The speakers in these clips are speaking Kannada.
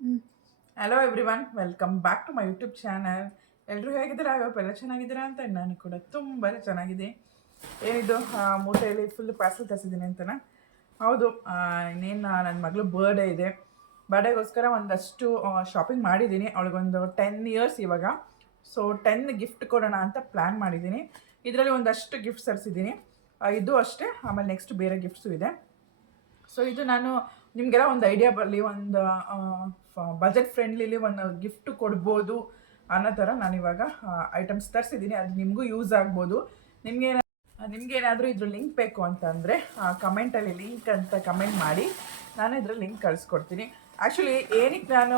Hello everyone, welcome back to my YouTube channel. ಎಲ್ಲರೂ ಹೇಗಿದ್ದೀರಾ? ಎಲ್ಲ ಚೆನ್ನಾಗಿದ್ದೀರಾ ಅಂತ ನಾನು ಕೂಡ ತುಂಬ ಚೆನ್ನಾಗಿದೆ. ಏನಿದು ಮೂಟೆಯಲ್ಲಿ ಫುಲ್ ಪಾರ್ಸಲ್ ತರಿಸಿದ್ದೀನಿ ಅಂತನಾ? ಹೌದು, ಇನ್ನೇನು ನನ್ನ ಮಗಳು ಬರ್ಡೇ ಇದೆ. ಬರ್ಡೇಗೋಸ್ಕರ ಒಂದಷ್ಟು ಶಾಪಿಂಗ್ ಮಾಡಿದ್ದೀನಿ. ಅವಳಿಗೊಂದು 10 ಇಯರ್ಸ್ ಇವಾಗ. ಸೊ 10 ಗಿಫ್ಟ್ ಕೊಡೋಣ ಅಂತ ಪ್ಲ್ಯಾನ್ ಮಾಡಿದ್ದೀನಿ. ಇದರಲ್ಲಿ ಒಂದಷ್ಟು ಗಿಫ್ಟ್ಸ್ ತರಿಸಿದ್ದೀನಿ. ಇದು ಅಷ್ಟೇ, ಆಮೇಲೆ ನೆಕ್ಸ್ಟ್ ಬೇರೆ ಗಿಫ್ಟ್ಸು ಇದೆ. ಸೊ ಇದು ನಾನು ನಿಮಗೆಲ್ಲ ಒಂದು ಐಡಿಯಾ ಬರಲಿ, ಒಂದು ಬಜೆಟ್ ಫ್ರೆಂಡ್ಲಿಲಿ ಒಂದು ಗಿಫ್ಟ್ ಕೊಡ್ಬೋದು ಅನ್ನೋ ಥರ ನಾನಿವಾಗ ಐಟಮ್ಸ್ ತರಿಸಿದ್ದೀನಿ. ಅದು ನಿಮಗೂ ಯೂಸ್ ಆಗ್ಬೋದು. ನಿಮಗೇನಾದರೂ ಇದ್ರ ಲಿಂಕ್ ಬೇಕು ಅಂತಂದರೆ ಕಮೆಂಟಲ್ಲಿ ಲಿಂಕ್ ಅಂತ ಕಮೆಂಟ್ ಮಾಡಿ, ನಾನು ಇದ್ರ ಲಿಂಕ್ ಕಳಿಸ್ಕೊಡ್ತೀನಿ. ಆ್ಯಕ್ಚುಲಿ ಏನಕ್ಕೆ ನಾನು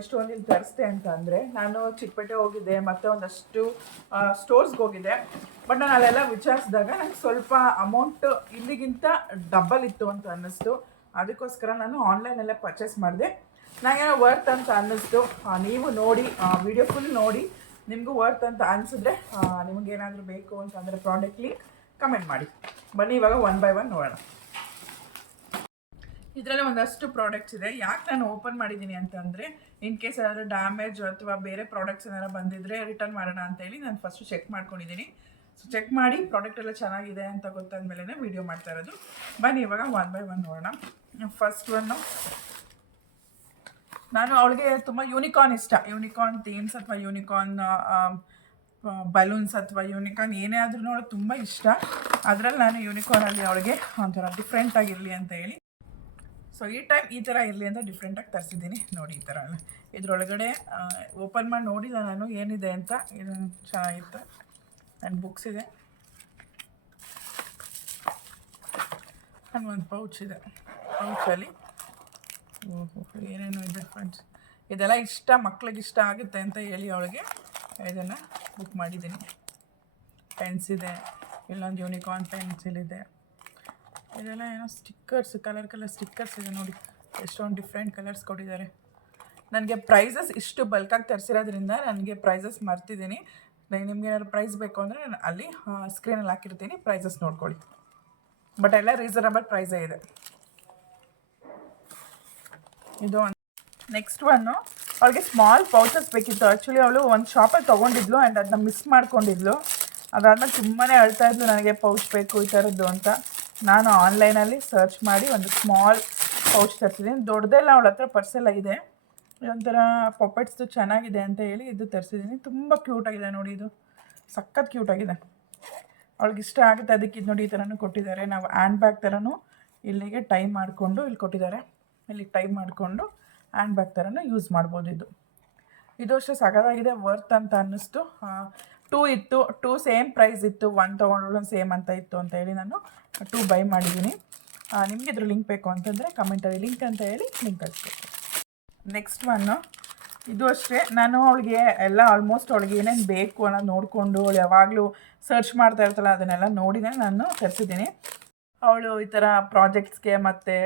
ಇಷ್ಟೊಂದು ಇಲ್ಲಿ ತರಿಸ್ದೆ ಅಂತ ಅಂದರೆ, ನಾನು ಚಿಕ್ಕಪೇಟೆ ಹೋಗಿದ್ದೆ ಮತ್ತು ಒಂದಷ್ಟು ಸ್ಟೋರ್ಸ್ಗೆ ಹೋಗಿದ್ದೆ. ಬಟ್ ನಾನು ಅಲ್ಲೆಲ್ಲ ವಿಚಾರಿಸಿದಾಗ ನನಗೆ ಸ್ವಲ್ಪ ಅಮೌಂಟ್ ಇಲ್ಲಿಗಿಂತ ಡಬಲ್ ಇತ್ತು ಅಂತ ಅನ್ನಿಸ್ತು. ಅದಕ್ಕೋಸ್ಕರ ನಾನು ಆನ್ಲೈನಲ್ಲೇ ಪರ್ಚೇಸ್ ಮಾಡಿದೆ. ನನಗೇನೋ ವರ್ತ್ ಅಂತ ಅನ್ನಿಸ್ತು. ನೀವು ನೋಡಿ, ವಿಡಿಯೋ ಫುಲ್ ನೋಡಿ, ನಿಮಗೂ ವರ್ತ್ ಅಂತ ಅನಿಸಿದ್ರೆ ನಿಮಗೇನಾದರೂ ಬೇಕು ಅಂತಂದರೆ ಪ್ರಾಡಕ್ಟ್ ಲಿಂಕ್ ಕಮೆಂಟ್ ಮಾಡಿ. ಬನ್ನಿ ಇವಾಗ ಒನ್ ಬೈ ಒನ್ ನೋಡೋಣ. ಇದರಲ್ಲಿ ಒಂದಷ್ಟು ಪ್ರಾಡಕ್ಟ್ಸ್ ಇದೆ. ಯಾಕೆ ನಾನು ಓಪನ್ ಮಾಡಿದ್ದೀನಿ ಅಂತಂದರೆ, ಇನ್ ಕೇಸ್ ಏನಾದರೂ ಡ್ಯಾಮೇಜ್ ಅಥವಾ ಬೇರೆ ಪ್ರಾಡಕ್ಟ್ಸ್ ಏನಾರು ಬಂದಿದ್ದರೆ ರಿಟರ್ನ್ ಮಾಡೋಣ ಅಂತೇಳಿ ನಾನು ಫಸ್ಟು ಚೆಕ್ ಮಾಡ್ಕೊಂಡಿದ್ದೀನಿ. ಸೊ ಚೆಕ್ ಮಾಡಿ ಪ್ರಾಡಕ್ಟ್ ಎಲ್ಲ ಚೆನ್ನಾಗಿದೆ ಅಂತ ಗೊತ್ತಾದ್ಮೇಲೆ ವೀಡಿಯೋ ಮಾಡ್ತಾ ಇರೋದು. ಬನ್ನಿ ಇವಾಗ ಒನ್ ಬೈ ಒನ್ ನೋಡೋಣ. ಫಸ್ಟ್ ಒನ್ನು, ನಾನು ಅವಳಿಗೆ ತುಂಬ ಯೂನಿಕಾರ್ನ್ ಇಷ್ಟ. ಯೂನಿಕಾರ್ನ್ ಥೀಮ್ಸ್ ಅಥವಾ ಯೂನಿಕಾರ್ನ್ ಬಲೂನ್ಸ್ ಅಥವಾ ಯೂನಿಕಾರ್ನ್ ಏನೇ ಆದ್ರೂ ಅವಳಿಗೆ ತುಂಬ ಇಷ್ಟ. ಅದರಲ್ಲಿ ನಾನು ಯೂನಿಕಾರ್ನಲ್ಲಿ ಅವಳಿಗೆ ಒಂಥರ ಡಿಫ್ರೆಂಟಾಗಿರಲಿ ಅಂತ ಹೇಳಿ, ಸೊ ಈ ಟೈಮ್ ಈ ಥರ ಇರಲಿ ಅಂತ ಡಿಫ್ರೆಂಟಾಗಿ ತರಿಸಿದ್ದೀನಿ. ನೋಡಿ ಈ ಥರ ಎಲ್ಲ ಇದರೊಳಗಡೆ ಓಪನ್ ಮಾಡಿ ನೋಡಿಲ್ಲ ನಾನು ಏನಿದೆ ಅಂತ. ಇದು ಚೆನ್ನಾಗಿತ್ತು. ಆ್ಯಂಡ್ ಬುಕ್ಸ್ ಇದೆ, ಆ್ಯಂಡ್ ಒಂದು ಪೌಚ್ ಇದೆ. ಪೌಚಲ್ಲಿ ಏನೇನು ಇದೆ ಫ್ರೆಂಡ್ಸ್, ಇದೆಲ್ಲ ಇಷ್ಟ, ಮಕ್ಳಿಗೆ ಇಷ್ಟ ಆಗುತ್ತೆ ಅಂತ ಹೇಳಿ ಅವಳಿಗೆ ಇದನ್ನು ಬುಕ್ ಮಾಡಿದ್ದೀನಿ. ಪೆನ್ಸ್ ಇದೆ, ಇಲ್ಲೊಂದು ಯೂನಿಕಾರ್ನ್ ಪೆನ್ಸಿಲ್ ಇದೆ. ಇದೆಲ್ಲ ಏನೋ ಸ್ಟಿಕ್ಕರ್ಸ್, ಕಲರ್ ಸ್ಟಿಕ್ಕರ್ಸ್ ಇದೆ ನೋಡಿ. ಎಷ್ಟೊಂದು ಡಿಫ್ರೆಂಟ್ ಕಲರ್ಸ್ ಕೊಟ್ಟಿದ್ದಾರೆ. ನನಗೆ ಪ್ರೈಸಸ್ ಇಷ್ಟು ಬಲ್ಕಾಗಿ ತರಿಸಿರೋದ್ರಿಂದ ನನಗೆ ಪ್ರೈಸಸ್ ಮರ್ತಿದ್ದೀನಿ. ನಿಮ್ಗೆ ಏನಾದ್ರು ಪ್ರೈಸ್ ಬೇಕು ಅಂದರೆ ನಾನು ಅಲ್ಲಿ ಸ್ಕ್ರೀನಲ್ಲಿ ಹಾಕಿರ್ತೀನಿ, ಪ್ರೈಸಸ್ ನೋಡ್ಕೊಳ್ಳಿ. ಬಟ್ ಎಲ್ಲ ರೀಸನಬಲ್ ಪ್ರೈಸೇ ಇದೆ. ಇದು ನೆಕ್ಸ್ಟ್ ಒನ್ನು, ಅವಳಿಗೆ ಸ್ಮಾಲ್ ಪೌಚಸ್ ಬೇಕಿತ್ತು. ಆ್ಯಕ್ಚುಲಿ ಅವಳು ಒಂದು ಶಾಪಲ್ಲಿ ತೊಗೊಂಡಿದ್ಲು ಆ್ಯಂಡ್ ಅದನ್ನ ಮಿಸ್ ಮಾಡ್ಕೊಂಡಿದ್ಲು. ಅದಾದಮೇಲೆ ತುಂಬಾ ಅಳ್ತಾ ಇದ್ಲು, ನನಗೆ ಪೌಚ್ ಬೇಕು ಈ ಥರದ್ದು ಅಂತ. ನಾನು ಆನ್ಲೈನಲ್ಲಿ ಸರ್ಚ್ ಮಾಡಿ ಒಂದು ಸ್ಮಾಲ್ ಪೌಚ್ ತರಿಸಿದ್ದೀನಿ. ದೊಡ್ಡದೆಲ್ಲ ಅವಳ ಹತ್ರ ಪರ್ಸೆಲ್ಲ ಇದೆ. ಇದೊಂಥರ ಪೊಪೆಟ್ಸ್ದು ಚೆನ್ನಾಗಿದೆ ಅಂತ ಹೇಳಿ ಇದು ತರಿಸಿದ್ದೀನಿ. ತುಂಬ ಕ್ಯೂಟಾಗಿದೆ ನೋಡಿ, ಇದು ಸಖತ್ ಕ್ಯೂಟಾಗಿದೆ. ಅವಳಿಗೆ ಇಷ್ಟ ಆಗುತ್ತೆ. ಅದಕ್ಕೆ ಇದು ನೋಡಿ ಈ ಥರನೂ ಕೊಟ್ಟಿದ್ದಾರೆ. ನಾವು ಹ್ಯಾಂಡ್ ಬ್ಯಾಗ್ ಥರನೂ ಇಲ್ಲಿಗೆ ಟೈ ಮಾಡಿಕೊಂಡು ಇಲ್ಲಿ ಕೊಟ್ಟಿದ್ದಾರೆ. ಇಲ್ಲಿ ಟೈ ಮಾಡಿಕೊಂಡು ಹ್ಯಾಂಡ್ ಬ್ಯಾಗ್ ಥರನೂ ಯೂಸ್ ಮಾಡ್ಬೋದು. ಇದು ಅಷ್ಟೇ ಸಖತ್ತಾಗಿದೆ, ವರ್ತ್ ಅಂತ ಅನ್ನಿಸ್ತು. 2 ಇತ್ತು, 2 ಸೇಮ್ ಪ್ರೈಸ್ ಇತ್ತು. 1 ತೊಗೊಂಡ್ರು ಸೇಮ್ ಅಂತ ಇತ್ತು ಅಂತ ಹೇಳಿ ನಾನು 2 ಬೈ ಮಾಡಿದ್ದೀನಿ. ನಿಮಗೆ ಇದ್ರ ಲಿಂಕ್ ಬೇಕು ಅಂತಂದರೆ ಕಮೆಂಟಲ್ಲಿ ಲಿಂಕ್ ಅಂತ ಹೇಳಿ ಲಿಂಕ್ ಕಳಿಸ್ಬೇಕು. ನೆಕ್ಸ್ಟ್ ಒನ್ನು, ಇದು ಅಷ್ಟೇ. ನಾನು ಅವಳಿಗೆ ಎಲ್ಲ ಆಲ್ಮೋಸ್ಟ್ ಅವಳಿಗೆ ಏನೇನು ಬೇಕು ಅನ್ನೋದು ನೋಡಿಕೊಂಡು, ಅವಳು ಯಾವಾಗಲೂ ಸರ್ಚ್ ಮಾಡ್ತಾ ಇರ್ತಾಳೆ, ಅದನ್ನೆಲ್ಲ ನೋಡಿನೇ ನಾನು ತರಿಸಿದ್ದೀನಿ. ಅವಳು ಈ ಥರ ಪ್ರಾಜೆಕ್ಟ್ಸ್ಗೆ ಮತ್ತು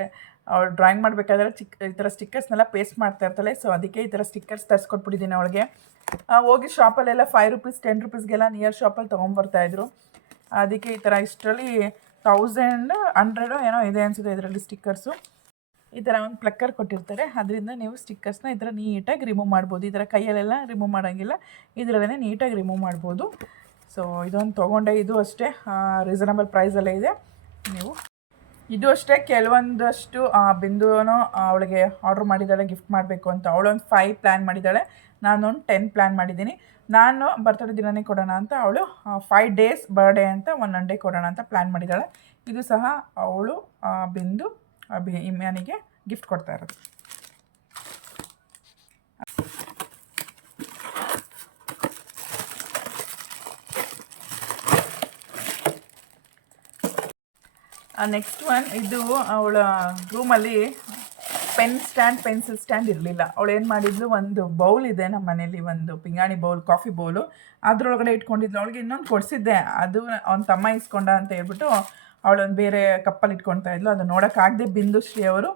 ಅವಳು ಡ್ರಾಯಿಂಗ್ ಮಾಡಬೇಕಾದ್ರೆ ಈ ಥರ ಸ್ಟಿಕ್ಕರ್ಸ್ನೆಲ್ಲ ಪೇಸ್ಟ್ ಮಾಡ್ತಾ ಇರ್ತಾಳೆ. ಸೊ ಅದಕ್ಕೆ ಈ ಥರ ಸ್ಟಿಕ್ಕರ್ಸ್ ತರಿಸ್ಕೊಟ್ಬಿಟ್ಟಿದ್ದೀನಿ ಅವಳಿಗೆ. ಹೋಗಿ ಶಾಪಲ್ಲೆಲ್ಲ 5 ರೂಪೀಸ್ 10 ರೂಪೀಸ್ಗೆಲ್ಲ ನಿಯರ್ ಶಾಪಲ್ಲಿ ತೊಗೊಂಬರ್ತಾಯಿದ್ರು. ಅದಕ್ಕೆ ಈ ಥರ ಇಷ್ಟರಲ್ಲಿ 1100 ಏನೋ ಇದೆ ಅನಿಸುತ್ತೆ ಇದರಲ್ಲಿ ಸ್ಟಿಕ್ಕರ್ಸು. ಈ ಥರ ಒಂದು ಪ್ಲಕ್ಕರ್ ಕೊಟ್ಟಿರ್ತಾರೆ, ಅದರಿಂದ ನೀವು ಸ್ಟಿಕ್ಕರ್ಸ್ನ ಈ ಥರ ನೀಟಾಗಿ ರಿಮೂವ್ ಮಾಡ್ಬೋದು. ಈ ಥರ ಕೈಯಲ್ಲೆಲ್ಲ ರಿಮೂವ್ ಮಾಡೋಂಗಿಲ್ಲ, ಇದರಲ್ಲೇ ನೀಟಾಗಿ ರಿಮೂವ್ ಮಾಡ್ಬೋದು. ಸೊ ಇದೊಂದು ತೊಗೊಂಡೆ. ಇದು ಅಷ್ಟೇ ರೀಸನಬಲ್ ಪ್ರೈಸಲ್ಲೇ ಇದೆ. ನೀವು ಇದು ಅಷ್ಟೇ, ಕೆಲವೊಂದಷ್ಟು ಬಿಂದುನೂ ಅವಳಿಗೆ ಆರ್ಡ್ರ್ ಮಾಡಿದ್ದಾಳೆ ಗಿಫ್ಟ್ ಮಾಡಬೇಕು ಅಂತ. ಅವಳೊಂದು 5 ಪ್ಲ್ಯಾನ್ ಮಾಡಿದ್ದಾಳೆ, ನಾನೊಂದು 10 ಪ್ಲ್ಯಾನ್ ಮಾಡಿದ್ದೀನಿ. ನಾನು ಬರ್ತಡೇ ದಿನವೇ ಕೊಡೋಣ ಅಂತ, ಅವಳು 5 ಡೇಸ್ ಬರ್ಡೇ ಅಂತ 1 ಡೇ ಕೊಡೋಣ ಅಂತ ಪ್ಲ್ಯಾನ್ ಮಾಡಿದ್ದಾಳೆ. ಇದು ಸಹ ಅವಳು ಬಿಂದು ಇಮ್ಯಾನಿಗೆ ಗಿಫ್ಟ್ ಕೊಡ್ತಾ ಇರೋದು. ನೆಕ್ಸ್ಟ್ ಒನ್, ಇದು ಅವಳ ರೂಮಲ್ಲಿ ಪೆನ್ಸಿಲ್ ಸ್ಟ್ಯಾಂಡ್ ಇರಲಿಲ್ಲ. ಅವಳು ಏನು ಮಾಡಿದ್ಲು, ಒಂದು ಬೌಲ್ ಇದೆ ನಮ್ಮ ಮನೇಲಿ, ಒಂದು ಪಿಂಗಾಣಿ ಬೌಲ್, ಕಾಫಿ ಬೌಲು, ಅದರೊಳಗಡೆ ಇಟ್ಕೊಂಡಿದ್ಲು. ಅವಳಿಗೆ ಇನ್ನೊಂದು ಕೊಡಿಸಿದ್ದೆ, ಅದು ಅವ್ನ ತಮ್ಮ ಇಸ್ಕೊಂಡ ಅಂತ ಹೇಳ್ಬಿಟ್ಟು ಅವಳೊಂದು ಬೇರೆ ಕಪ್ಪಲ್ಲಿ ಇಟ್ಕೊಳ್ತಾ ಇದ್ಲು. ಅದು ನೋಡೋಕ್ಕಾಗದೆ ಬಿಂದುಶ್ರೀ ಅವರು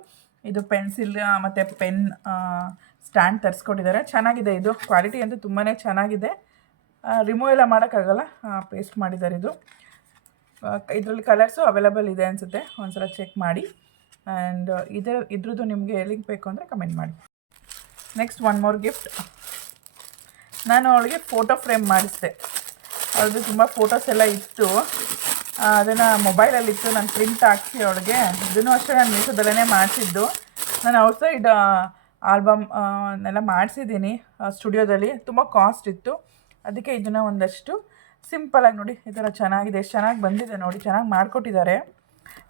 ಇದು ಪೆನ್ಸಿಲ್ ಮತ್ತು ಪೆನ್ ಸ್ಟ್ಯಾಂಡ್ ತರಿಸ್ಕೊಟ್ಟಿದ್ದಾರೆ. ಚೆನ್ನಾಗಿದೆ, ಇದು ಕ್ವಾಲಿಟಿ ಅಂತೂ ತುಂಬಾ ಚೆನ್ನಾಗಿದೆ. ರಿಮೂವ್ ಎಲ್ಲ ಮಾಡೋಕ್ಕಾಗಲ್ಲ, ಪೇಸ್ಟ್ ಮಾಡಿದ್ದಾರೆ. ಇದರಲ್ಲಿ ಕಲರ್ಸು ಅವೈಲೇಬಲ್ ಇದೆ ಅನಿಸುತ್ತೆ, ಒಂದ್ಸಲ ಚೆಕ್ ಮಾಡಿ. ಆ್ಯಂಡ್ ಇದ್ರದ್ದು ನಿಮಗೆ ಲಿಂಕ್ ಬೇಕು ಅಂದರೆ ಕಮೆಂಟ್ ಮಾಡಿ. Next one more gift. ನಾನು ಅವಳಿಗೆ ಫೋಟೋ ಫ್ರೇಮ್ ಮಾಡಿಸಿದೆ. ಅವ್ರದ್ದು ತುಂಬ ಫೋಟೋಸ್ ಎಲ್ಲ ಇತ್ತು, ಅದನ್ನು ಮೊಬೈಲಲ್ಲಿತ್ತು. ನಾನು ಪ್ರಿಂಟ್ ಹಾಕ್ಸಿ ಅವಳಿಗೆ, ಇದನ್ನು ಅಷ್ಟೇ ನಾನು ಮೀಶೋದಲ್ಲೇ ಮಾಡಿಸಿದ್ದು. ನಾನು ಔಟ್ಸೈಡ್ ಆಲ್ಬಮ್ ಎಲ್ಲ ಮಾಡಿಸಿದ್ದೀನಿ ಸ್ಟುಡಿಯೋದಲ್ಲಿ. ತುಂಬ ಕಾಸ್ಟ್ ಇತ್ತು, ಅದಕ್ಕೆ ಇದನ್ನು ಒಂದಷ್ಟು ಸಿಂಪಲಾಗಿ ನೋಡಿ ಈ ಥರ ಚೆನ್ನಾಗಿದೆ. ಎಷ್ಟು ಚೆನ್ನಾಗಿ ಬಂದಿದೆ ನೋಡಿ, ಚೆನ್ನಾಗಿ ಮಾಡಿಕೊಟ್ಟಿದ್ದಾರೆ.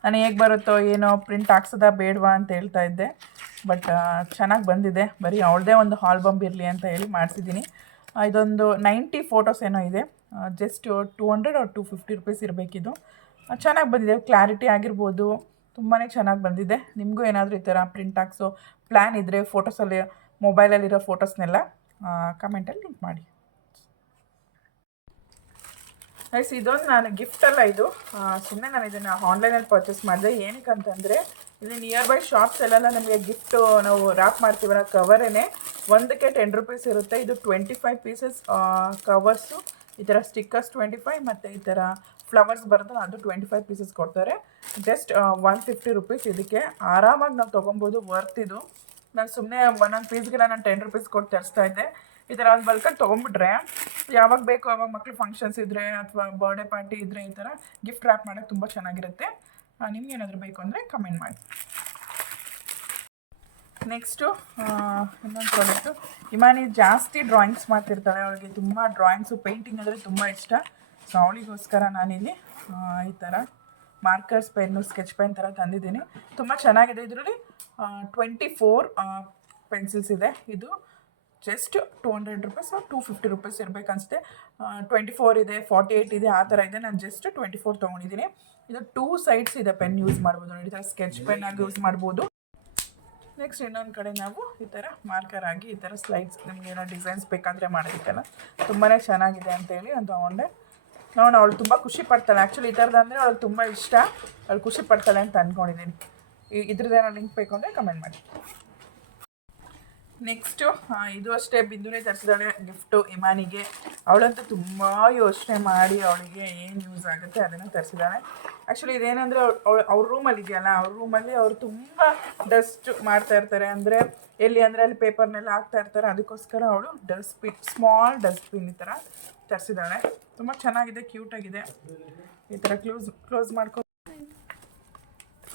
ನಾನು ಹೇಗೆ ಬರುತ್ತೋ ಏನೋ ಪ್ರಿಂಟ್ ಹಾಕ್ಸೋದ ಬೇಡವಾ ಅಂತ ಹೇಳ್ತಾ ಇದ್ದೆ, ಬಟ್ ಚೆನ್ನಾಗಿ ಬಂದಿದೆ. ಬರೀ ಅವಳದೇ ಒಂದು ಆಲ್ಬಮ್ ಇರಲಿ ಅಂತ ಹೇಳಿ ಮಾಡಿಸಿದ್ದೀನಿ. ಇದೊಂದು 90 ಫೋಟೋಸ್ ಏನೋ ಇದೆ, ಜಸ್ಟ್ 200 or 250 ರುಪೀಸ್ ಇರಬೇಕಿದು. ಚೆನ್ನಾಗಿ ಬಂದಿದೆ, ಕ್ಲಾರಿಟಿ ಆಗಿರ್ಬೋದು, ತುಂಬಾ ಚೆನ್ನಾಗಿ ಬಂದಿದೆ. ನಿಮಗೂ ಏನಾದರೂ ಈ ಥರ ಪ್ರಿಂಟ್ ಹಾಕ್ಸೋ ಪ್ಲ್ಯಾನ್ ಇದ್ದರೆ ಫೋಟೋಸಲ್ಲಿ, ಮೊಬೈಲಲ್ಲಿರೋ ಫೋಟೋಸ್ನೆಲ್ಲ ಕಮೆಂಟಲ್ಲಿ ಲಿಂಕ್ ಮಾಡಿ. ಗೈಸ್, ಇದೊಂದು ನಾನು ಗಿಫ್ಟಲ್ಲ, ಇದು ಸುಮ್ಮನೆ ನಾನು ಇದನ್ನು ಆನ್ಲೈನಲ್ಲಿ ಪರ್ಚೇಸ್ ಮಾಡಿದೆ. ಏನಕ್ಕೆ ಅಂತಂದರೆ ಇಲ್ಲಿ ನಿಯರ್ ಬೈ ಶಾಪ್ಸ್ ಎಲ್ಲ ನಮಗೆ ಗಿಫ್ಟು ನಾವು ರ್ಯಾಪ್ ಮಾಡ್ತೀವಲ್ಲ ಕವರೇ ಒಂದಕ್ಕೆ 10 ರುಪೀಸ್ ಇರುತ್ತೆ. ಇದು 25 ಪೀಸಸ್ ಕವರ್ಸು, ಈ ಥರ ಸ್ಟಿಕ್ಕರ್ಸ್ 25 ಮತ್ತು ಈ ಥರ ಫ್ಲವರ್ಸ್ ಬರುತ್ತೆ, ಅದು 25 ಪೀಸಸ್ ಕೊಡ್ತಾರೆ. Just 150 rupees. ಇದಕ್ಕೆ ಆರಾಮಾಗಿ ನಾವು ತೊಗೊಬೋದು, ವರ್ತ್ ಇದು. ನಾನು ಸುಮ್ಮನೆ ಒಂದೊಂದು ಪೀಸ್ಗೆಲ್ಲ ನಾನು 10 ರುಪೀಸ್ ಕೊಟ್ಟು ತರಿಸ್ತಾ ಇದ್ದೆ. ಈ ಥರ ಒಂದು ಬಲ್ಕಲ್ಲಿ ತೊಗೊಂಬಿಟ್ರೆ ಯಾವಾಗ ಬೇಕು ಆವಾಗ ಮಕ್ಳು ಫಂಕ್ಷನ್ಸ್ ಇದ್ದರೆ ಅಥವಾ ಬರ್ಡೇ ಪಾರ್ಟಿ ಇದ್ದರೆ ಈ ಥರ ಗಿಫ್ಟ್ ರ್ಯಾಪ್ ಮಾಡೋಕ್ಕೆ ತುಂಬ ಚೆನ್ನಾಗಿರುತ್ತೆ. ನಿಮ್ಗೆ ಏನಾದರೂ ಬೇಕು ಅಂದರೆ ಕಮೆಂಟ್ ಮಾಡಿ. ನೆಕ್ಸ್ಟು ಇನ್ನೊಂದು ಪ್ರಾಡಕ್ಟು. ಇಮಾನಿ ಜಾಸ್ತಿ ಡ್ರಾಯಿಂಗ್ಸ್ ಮಾಡ್ತಿರ್ತಾಳೆ, ಅವಳಿಗೆ ತುಂಬ ಡ್ರಾಯಿಂಗ್ಸು, ಪೇಂಟಿಂಗ್ ಅಂದರೆ ತುಂಬ ಇಷ್ಟ. ಸೊ ಅವಳಿಗೋಸ್ಕರ ನಾನಿಲ್ಲಿ ಈ ಥರ ಮಾರ್ಕರ್ಸ್ ಪೆನ್ನು, ಸ್ಕೆಚ್ ಪೆನ್ ಥರ ತಂದಿದ್ದೀನಿ. ತುಂಬ ಚೆನ್ನಾಗಿದೆ. ಇದರಲ್ಲಿ 24 ಪೆನ್ಸಿಲ್ಸ್ ಇದೆ. ಇದು ಜಸ್ಟ್ 200 ರುಪೀಸ್ or 250 ರುಪೀಸ್ ಇರಬೇಕನ್ಸುತ್ತೆ. 24 ಇದೆ, 48 ಇದೆ, ಆ ಥರ ಇದೆ. ನಾನು ಜಸ್ಟ್ 24 ತೊಗೊಂಡಿದ್ದೀನಿ. ಇದು 2 ಸೈಡ್ಸ್ ಇದೆ, ಪೆನ್ ಯೂಸ್ ಮಾಡ್ಬೋದು. ಈ ಥರ ಸ್ಕೆಚ್ ಪೆನ್ ಆಗಿ ಯೂಸ್ ಮಾಡ್ಬೋದು. ನೆಕ್ಸ್ಟ್ ಇನ್ನೊಂದು ಕಡೆ ನಾವು ಈ ಥರ ಮಾರ್ಕರ್ ಆಗಿ ಈ ಥರ ಸ್ಲೈಡ್ಸ್, ನಮಗೆ ಏನೋ ಡಿಸೈನ್ಸ್ ಬೇಕಾದರೆ ಮಾಡೋದಕ್ಕೆಲ್ಲ ತುಂಬಾ ಚೆನ್ನಾಗಿದೆ ಅಂತೇಳಿ ನಾನು ತೊಗೊಂಡೆ. ನೋಡಿ, ಅವಳು ತುಂಬ ಖುಷಿ ಪಡ್ತಾಳೆ. ಆ್ಯಕ್ಚುಲಿ ಈ ಥರದ್ದು ಅಂದರೆ ಅವಳಿಗೆ ತುಂಬ ಇಷ್ಟ, ಅವಳು ಖುಷಿ ಪಡ್ತಾಳೆ ಅಂತ ಅಂದ್ಕೊಂಡಿದ್ದೀನಿ. ಇದ್ರದ್ದೇನೋ ಲಿಂಕ್ ಬೇಕು ಅಂದರೆ ಕಮೆಂಟ್ ಮಾಡಿ. ನೆಕ್ಸ್ಟು ಇದು ಅಷ್ಟೇ, ಬಿಂದುನೇ ತರಿಸಿದಾಳೆ ಗಿಫ್ಟು ಇಮಾನಿಗೆ. ಅವಳಂತೂ ತುಂಬ ಯೋಚನೆ ಮಾಡಿ ಅವಳಿಗೆ ಏನು ಯೂಸ್ ಆಗುತ್ತೆ ಅದನ್ನು ತರಿಸಿದಾಳೆ. ಆ್ಯಕ್ಚುಲಿ ಇದೇನೆಂದರೆ ಅವ್ರ ರೂಮಲ್ಲಿ ಇದೆಯಲ್ಲ, ಅವ್ರ ರೂಮಲ್ಲಿ ಅವರು ತುಂಬ ಡಸ್ಟ್ ಮಾಡ್ತಾ ಇರ್ತಾರೆ. ಅಂದರೆ ಎಲ್ಲಿ ಅಂದರೆ ಅಲ್ಲಿ ಪೇಪರ್ನೆಲ್ಲ ಹಾಕ್ತಾ ಇರ್ತಾರೆ. ಅದಕ್ಕೋಸ್ಕರ ಅವಳು ಡಸ್ಟ್ಬಿನ್, ಸ್ಮಾಲ್ ಡಸ್ಟ್ಬಿನ್ ಈ ಥರ ತರಿಸಿದಾಳೆ. ತುಂಬ ಚೆನ್ನಾಗಿದೆ, ಕ್ಯೂಟಾಗಿದೆ. ಈ ಥರ ಕ್ಲೋಸ್ ಮಾಡ್ಕೊ,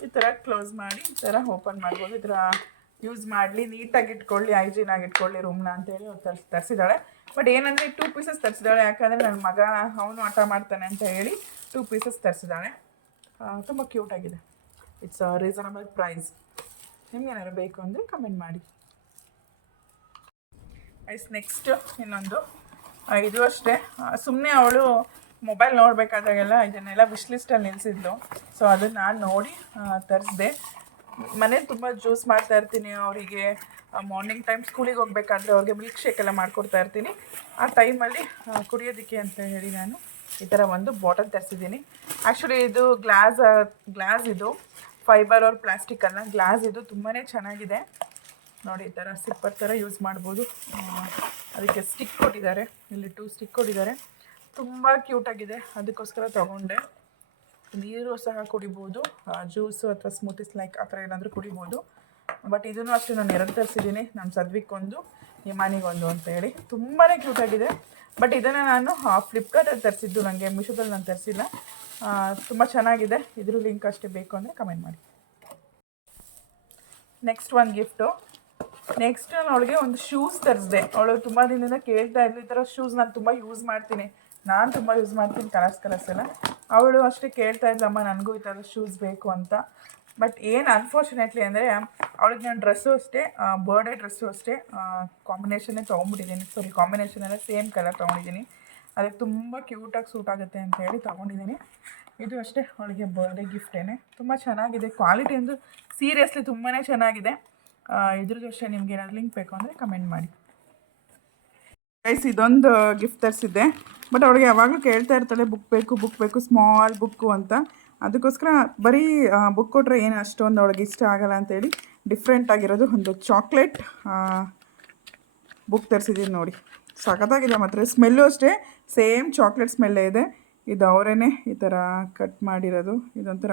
ಈ ಥರ ಕ್ಲೋಸ್ ಮಾಡಿ ಈ ಥರ ಓಪನ್ ಮಾಡ್ಬೋದು. ಈ ಥರ ಯೂಸ್ ಮಾಡಲಿ, ನೀಟಾಗಿ ಇಟ್ಕೊಳ್ಳಿ, ಹೈಜೀನಾಗಿ ಇಟ್ಕೊಳ್ಳಿ ರೂಮ್ನ ಅಂತೇಳಿ ಅವ್ರು ತರಿಸಿದಾಳೆ. ಬಟ್ ಏನಂದರೆ 2 ಪೀಸಸ್ ತರಿಸಿದಾಳೆ, ಯಾಕಂದರೆ ನನ್ನ ಮಗ ಅವನು ಆಟ ಮಾಡ್ತಾನೆ ಅಂತ ಹೇಳಿ 2 ಪೀಸಸ್ ತರಿಸಿದಾಳೆ. ತುಂಬ ಕ್ಯೂಟಾಗಿದೆ. It's reasonable price. ನಿಮ್ಗೆ ಏನಾದ್ರು ಬೇಕು ಅಂದರೆ ಕಮೆಂಟ್ ಮಾಡಿ. ನೆಕ್ಸ್ಟ್ ಇನ್ನೊಂದು, ಇದು ಅಷ್ಟೇ. ಸುಮ್ಮನೆ ಅವಳು ಮೊಬೈಲ್ ನೋಡಬೇಕಾದಾಗೆಲ್ಲ ಇದನ್ನೆಲ್ಲ ವಿಶ್ ಲಿಸ್ಟಲ್ಲಿ ನಿಲ್ಲಿಸಿದ್ಲು. ಸೊ ಅದನ್ನು ನಾನು ನೋಡಿ ತರಿಸಿದೆ. ಮನೇಲಿ ತುಂಬ ಜ್ಯೂಸ್ ಮಾಡ್ತಾ ಇರ್ತೀನಿ ಅವರಿಗೆ. ಮಾರ್ನಿಂಗ್ ಟೈಮ್ ಸ್ಕೂಲಿಗೆ ಹೋಗ್ಬೇಕಾದ್ರೆ ಅವ್ರಿಗೆ ಮಿಲ್ಕ್ ಶೇಕ್ ಎಲ್ಲ ಮಾಡಿಕೊಡ್ತಾ ಇರ್ತೀನಿ. ಆ ಟೈಮಲ್ಲಿ ಕುಡಿಯೋದಕ್ಕೆ ಅಂತ ಹೇಳಿ ನಾನು ಈ ಥರ ಒಂದು ಬಾಟಲ್ ತರಿಸಿದ್ದೀನಿ. ಆ್ಯಕ್ಚುಲಿ ಇದು ಗ್ಲಾಸ್ ಇದು ಫೈಬರ್ ಅವ್ರ ಪ್ಲಾಸ್ಟಿಕ್ ಅಲ್ಲ, ಗ್ಲಾಸ್ ಇದು. ತುಂಬಾ ಚೆನ್ನಾಗಿದೆ ನೋಡಿ. ಈ ಥರ ಸಿಪ್ಪರ್ ಥರ ಯೂಸ್ ಮಾಡ್ಬೋದು. ಅದಕ್ಕೆ ಸ್ಟಿಕ್ ಕೊಟ್ಟಿದ್ದಾರೆ, ಇಲ್ಲಿ 2 ಸ್ಟಿಕ್ ಕೊಟ್ಟಿದ್ದಾರೆ. ತುಂಬ ಕ್ಯೂಟಾಗಿದೆ, ಅದಕ್ಕೋಸ್ಕರ ತೊಗೊಂಡೆ. ನೀರು ಸಹ ಕುಡಿಬೋದು, ಜ್ಯೂಸು ಅಥವಾ ಸ್ಮೂತೀಸ್ ಲೈಕ್ ಆ ಥರ ಏನಾದರೂ ಕುಡಿಬೋದು. ಬಟ್ ಇದನ್ನು ಅಷ್ಟೇ ನಾನು 2 ತರಿಸಿದ್ದೀನಿ. ನಮ್ಮ ಸದ್ವಿಕ್ಕೊಂದು, ಇಮಾನಿಗೊಂದು ಅಂತೇಳಿ. ತುಂಬಾ ಕ್ಯೂಟಾಗಿದೆ. ಬಟ್ ಇದನ್ನು ನಾನು ಫ್ಲಿಪ್ಕಾರ್ಟಲ್ಲಿ ತರಿಸಿದ್ದು, ನನಗೆ ಮೀಶೋದಲ್ಲಿ ನಾನು ತರಿಸಿಲ್ಲ. ತುಂಬ ಚೆನ್ನಾಗಿದೆ. ಇದ್ರ ಲಿಂಕ್ ಅಷ್ಟೇ ಬೇಕು ಅಂದರೆ ಕಮೆಂಟ್ ಮಾಡಿ. ನೆಕ್ಸ್ಟ್ ಒಂದು ಗಿಫ್ಟು. ನೆಕ್ಸ್ಟ್ ನಾನು ಅವಳಿಗೆ ಒಂದು ಶೂಸ್ ತರಿಸಿದೆ. ಅವಳು ತುಂಬ ದಿನದಿಂದ ಕೇಳ್ತಾ ಇದ್ಲು, ಈ ಥರ ಶೂಸ್ ನಾನು ತುಂಬ ಯೂಸ್ ಮಾಡ್ತೀನಿ, ನಾನು ತುಂಬ ಯೂಸ್ ಮಾಡ್ತೀನಿ ಕಲರ್ಸ್ ಎಲ್ಲ. ಅವಳು ಅಷ್ಟೇ ಕೇಳ್ತಾ ಇದ್ಲಮ್ಮ, ನನಗೂ ಈ ಥರ ಶೂಸ್ ಬೇಕು ಅಂತ. ಬಟ್ ಏನು ಅನ್ಫಾರ್ಚುನೇಟ್ಲಿ ಅಂದರೆ ಅವಳಿಗೆ ನಾನು ಡ್ರೆಸ್ಸು ಅಷ್ಟೇ, ಬರ್ಡೇ ಡ್ರೆಸ್ಸು ಅಷ್ಟೇ ಕಾಂಬಿನೇಷನ್ನೇ ತೊಗೊಂಡ್ಬಿಟ್ಟಿದ್ದೀನಿ. ಕಾಂಬಿನೇಷನ್ ಎಲ್ಲ ಸೇಮ್ ಕಲರ್ ತೊಗೊಂಡಿದ್ದೀನಿ. ಅದಕ್ಕೆ ತುಂಬ ಕ್ಯೂಟಾಗಿ ಸೂಟ್ ಆಗುತ್ತೆ ಅಂತ ಹೇಳಿ ತೊಗೊಂಡಿದ್ದೀನಿ. ಇದು ಅಷ್ಟೇ ಅವಳಿಗೆ ಬರ್ಡೇ ಗಿಫ್ಟೇನೆ. ತುಂಬ ಚೆನ್ನಾಗಿದೆ, ಕ್ವಾಲಿಟಿ ಅಂದು ಸೀರಿಯಸ್ಲಿ ತುಂಬಾ ಚೆನ್ನಾಗಿದೆ. ಇದ್ರದ್ದು ಅಷ್ಟೇ. ನಿಮ್ಗೆ ಏನಾದ್ರು ಲಿಂಕ್ ಬೇಕು ಅಂದರೆ ಕಮೆಂಟ್ ಮಾಡಿ. ಗೈಸ್, ಇದೊಂದು ಗಿಫ್ಟ್ ತರಿಸಿದ್ದೆ. ಬಟ್ ಅವಳಿಗೆ ಯಾವಾಗಲೂ ಕೇಳ್ತಾ ಇರ್ತಾಳೆ ಬುಕ್ ಬೇಕು ಸ್ಮಾಲ್ ಬುಕ್ಕು ಅಂತ. ಅದಕ್ಕೋಸ್ಕರ ಬರೀ ಬುಕ್ ಕೊಟ್ಟರೆ ಏನು ಅಷ್ಟೊಂದು ಅವಳಿಗೆ ಇಷ್ಟ ಆಗಲ್ಲ ಅಂತೇಳಿ ಡಿಫ್ರೆಂಟ್ ಆಗಿರೋದು ಒಂದು ಚಾಕ್ಲೇಟ್ ಬುಕ್ ತರಿಸಿದ್ದೀನಿ ನೋಡಿ. ಸಖತ್ತಾಗಿದೆ ಮಾತ್ರ. ಸ್ಮೆಲ್ಲು ಅಷ್ಟೇ ಸೇಮ್ ಚಾಕ್ಲೇಟ್ ಸ್ಮೆಲ್ಲೇ ಇದೆ. ಇದು ಅವರೇ ಈ ಥರ ಕಟ್ ಮಾಡಿರೋದು. ಇದೊಂಥರ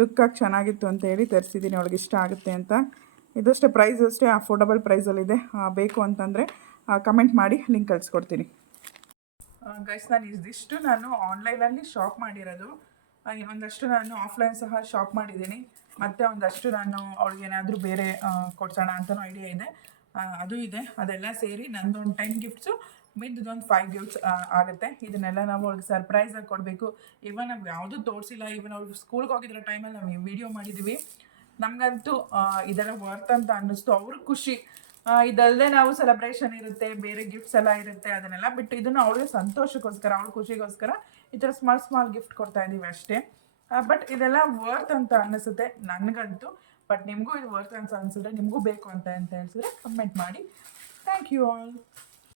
ಲುಕ್ಕಾಗಿ ಚೆನ್ನಾಗಿತ್ತು ಅಂತೇಳಿ ತರಿಸಿದ್ದೀನಿ, ಅವಳಿಗೆ ಇಷ್ಟ ಆಗುತ್ತೆ ಅಂತ. ಇದಷ್ಟೇ ಪ್ರೈಸ್ ಅಷ್ಟೇ ಅಫೋರ್ಡಬಲ್ ಪ್ರೈಸಲ್ಲಿದೆ. ಬೇಕು ಅಂತಂದರೆ ಕಮೆಂಟ್ ಮಾಡಿ ಲಿಂಕ್ ಕಳಿಸ್ಕೊಡ್ತೀನಿ. ಗೈಸ್ ನಾನು ಇದಿಷ್ಟು ನಾನು ಆನ್ಲೈನಲ್ಲಿ ಶಾಪ್ ಮಾಡಿರೋದು. ಒಂದಷ್ಟು ನಾನು ಆಫ್ಲೈನ್ ಸಹ ಶಾಪ್ ಮಾಡಿದ್ದೀನಿ. ಮತ್ತು ಒಂದಷ್ಟು ನಾನು ಅವ್ಳಿಗೇನಾದರೂ ಬೇರೆ ಕೊಡ್ಸೋಣ ಅಂತಲೂ ಐಡಿಯಾ ಇದೆ. ಅದು ಇದೆ. ಅದೆಲ್ಲ ಸೇರಿ ನಂದು ಒಂದು 10 ಗಿಫ್ಟ್ಸು ಮಿದ್ದೊಂದು 5 ಗಿಫ್ಟ್ಸ್ ಆಗುತ್ತೆ. ಇದನ್ನೆಲ್ಲ ನಾವು ಅವ್ಳಿಗೆ ಸರ್ಪ್ರೈಸಾಗಿ ಕೊಡಬೇಕು. ಇವನ್ ನಾವು ಯಾವುದೂ ತೋರಿಸಿಲ್ಲ. ಇವನ್ ಅವ್ಳು ಸ್ಕೂಲ್ಗೆ ಹೋಗಿರೋ ಟೈಮಲ್ಲಿ ನಾವು ವಿಡಿಯೋ ಮಾಡಿದ್ದೀವಿ. ನಮಗಂತೂ ಇದೆಲ್ಲ ವರ್ತ್ ಅಂತ ಅನ್ನಿಸ್ತು. ಅವ್ರಿಗೆ ಖುಷಿ. ಇದಲ್ಲದೆ ನಾವು ಸೆಲೆಬ್ರೇಷನ್ ಇರುತ್ತೆ, ಬೇರೆ ಗಿಫ್ಟ್ಸ್ ಎಲ್ಲ ಇರುತ್ತೆ, ಅದನ್ನೆಲ್ಲ ಬಿಟ್ಟು ಇದನ್ನು ಅವಳಿಗೆ ಸಂತೋಷಕ್ಕೋಸ್ಕರ, ಅವಳ ಖುಷಿಗೋಸ್ಕರ ಈ ಥರ ಸ್ಮಾಲ್ ಗಿಫ್ಟ್ ಕೊಡ್ತಾ ಇದ್ದೀವಿ ಅಷ್ಟೇ. ಬಟ್ ಇದೆಲ್ಲ ವರ್ತ್ ಅಂತ ಅನ್ನಿಸುತ್ತೆ ನನಗಂತೂ. ಬಟ್ ನಿಮಗೂ ಇದು ವರ್ತ್ ಅಂತ ಅನಿಸಿದ್ರೆ, ನಿಮಗೂ ಬೇಕು ಅಂತ ಹೇಳಿದ್ರೆ ಕಮೆಂಟ್ ಮಾಡಿ. Thank you all.